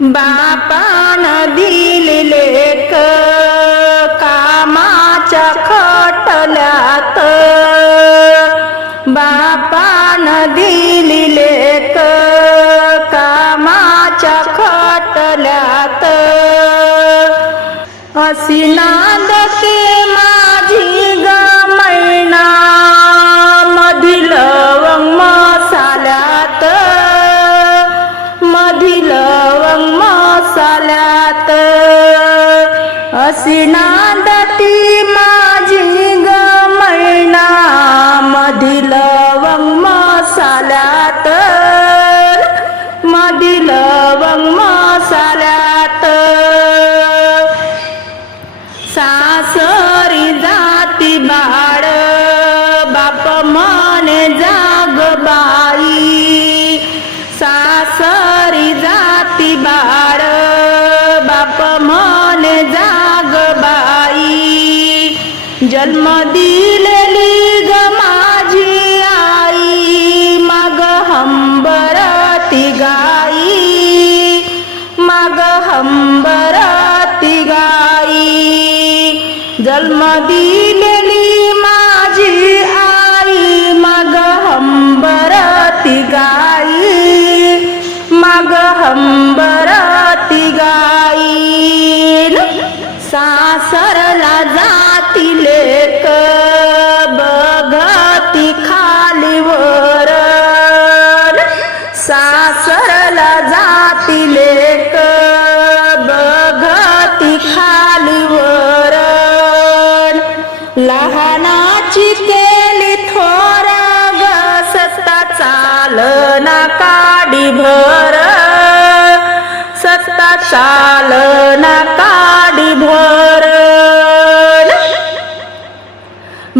बापान दिलेले कामाच्या खटल्यात. बापान दिलेले कामाच्या खटल्यात. अशी नांदते ಶ್ರೀನಾಂದತಿ जन्म दिलेली चालना काडी भर. सत्ता चालना काडी भर.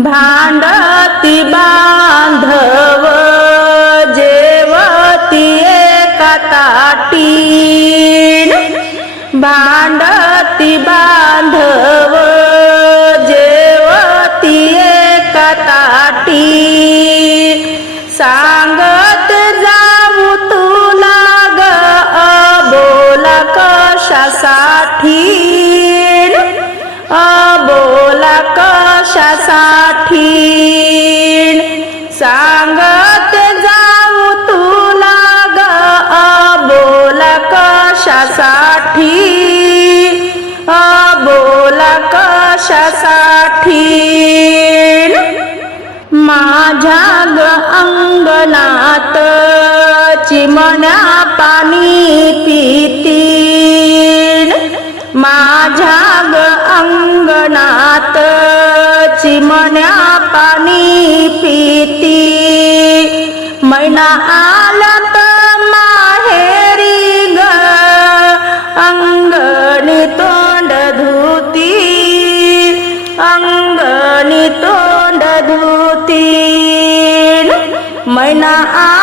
भांडती बांधव जेवती एका ताटी भांडती बांधव कशासाठी अबोला कशासाठी? सांगत जाऊ तुला ग. अबोला कशासाठी? अबोला कशासाठी? माझ्या ग अंगणात चिमण्या पाणी पी माझ्या ग अंगणात. चिमण्या पाणी पिती. मैना आलत माहेरी ग. अंगणी तोंड धुती. अंगणी तोंड धुती. मैना आ